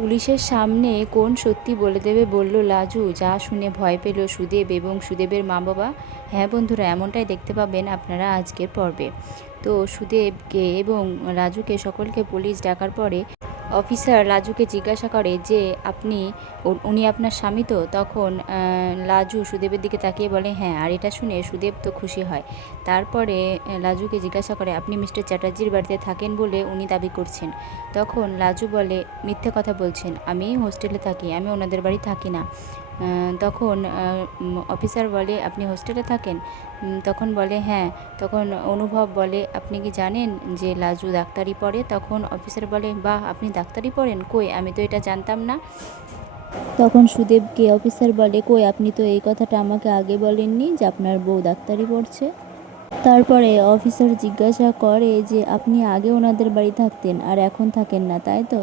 পুলিশের সামনে কোন সত্যি বলে দেবে বলল লাজু, যা শুনে ভয় পেল সুদেব এবং সুদেবের মা বাবা। হ্যাঁ বন্ধুরা, এমনটাই দেখতে পাবেন আপনারা আজকের পর্বে। তো সুদেবকে এবং রাজুকে সকলকে পুলিশ ডাকার পরে অফিসার লাজুকে জিজ্ঞাসা করে যে উনি আপনার স্বামী তো? তখন লাজু সুদেবের দিকে তাকিয়ে বলে হ্যাঁ। আর এটা শুনে সুদেব তো খুশি হয়। তারপরে লাজুকে জিজ্ঞাসা করে আপনি মিস্টার চ্যাটার্জির বাড়িতে থাকেন বলে উনি দাবি করছেন। তখন লাজু বলে মিথ্যে কথা বলছেন, আমি হোস্টেলে থাকি, আমি ওনাদের বাড়ি থাকি না। তখন অফিসার বলে আপনি হোস্টেলে থাকেন? তখন বলে হ্যাঁ। তখন অনুভব বলে আপনি কি জানেন যে লাজু ডাক্তারি পড়ে? তখন অফিসার বলে বাহ, আপনি ডাক্তারি পড়েন? কই, আমি তো এটা জানতাম না। তখন সুদেবকে অফিসার বলে কই, আপনি তো এই কথাটা আমাকে আগে বলেননি যে আপনার বউ ডাক্তারি পড়ছে। তারপরে অফিসার জিজ্ঞাসা করে যে আপনি আগে ওনাদের বাড়ি থাকতেন আর এখন থাকেন না, তাই তো?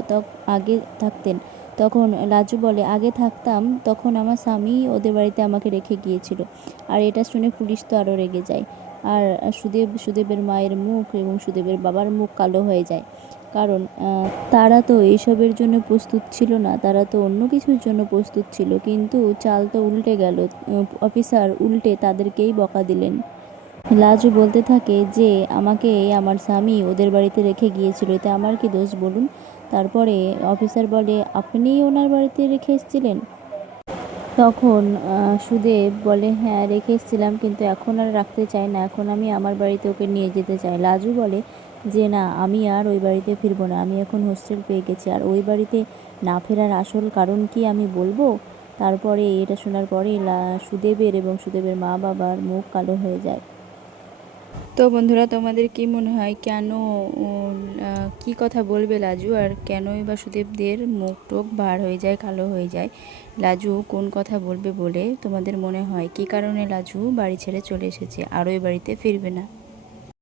আগে থাকতেন। তখন লাজু বলে আগে থাকতাম, তখন আমার স্বামী ওদের বাড়িতে আমাকে রেখে গিয়েছিল। আর এটা শুনে পুলিশ তো আরও রেগে যায়। আর সুদেবের মায়ের মুখ এবং সুদেবের বাবার মুখ কালো হয়ে যায়। কারণ তারা তো এইসবের জন্য প্রস্তুত ছিল না, তারা তো অন্য কিছুর জন্য প্রস্তুত ছিল, কিন্তু চাল তো উল্টে গেল। অফিসার উল্টে তাদেরকেই বকা দিলেন। লাজু বলতে থাকে যে আমাকে আমার স্বামী ওদের বাড়িতে রেখে গিয়েছিল, এতে আমার কি দোষ বলুন? তারপরে অফিসার বলে আপনিই ওনার বাড়িতে রেখে এসেছিলেন? তখন সুদেব বলে হ্যাঁ রেখে এসেছিলাম, কিন্তু এখন আর রাখতে চাই না, এখন আমি আমার বাড়িতে ওকে নিয়ে যেতে চাই। লাজু বলে যে না, আমি আর ওই বাড়িতে ফিরবো না, আমি এখন হোস্টেল পেয়ে গেছি, আর ওই বাড়িতে না ফেরার আসল কারণ কি আমি বলবো। তারপরে এটা শোনার পরে সুদেবের এবং সুদেবের মা বাবার মুখ কালো হয়ে যায়। তো বন্ধুরা, তোমাদের কি মনে হয় কেন কি কথা বলবে লাজু, আর কেনই বা সুদেবদের মুখ টোক ভার হয়ে যায়, কালো হয়ে যায়? লাজু কোন কথা বলবে বলে তোমাদের মনে হয়? কি কারণে লাজু বাড়ি ছেড়ে চলে এসেছে আর ওই বাড়িতে ফিরবে না?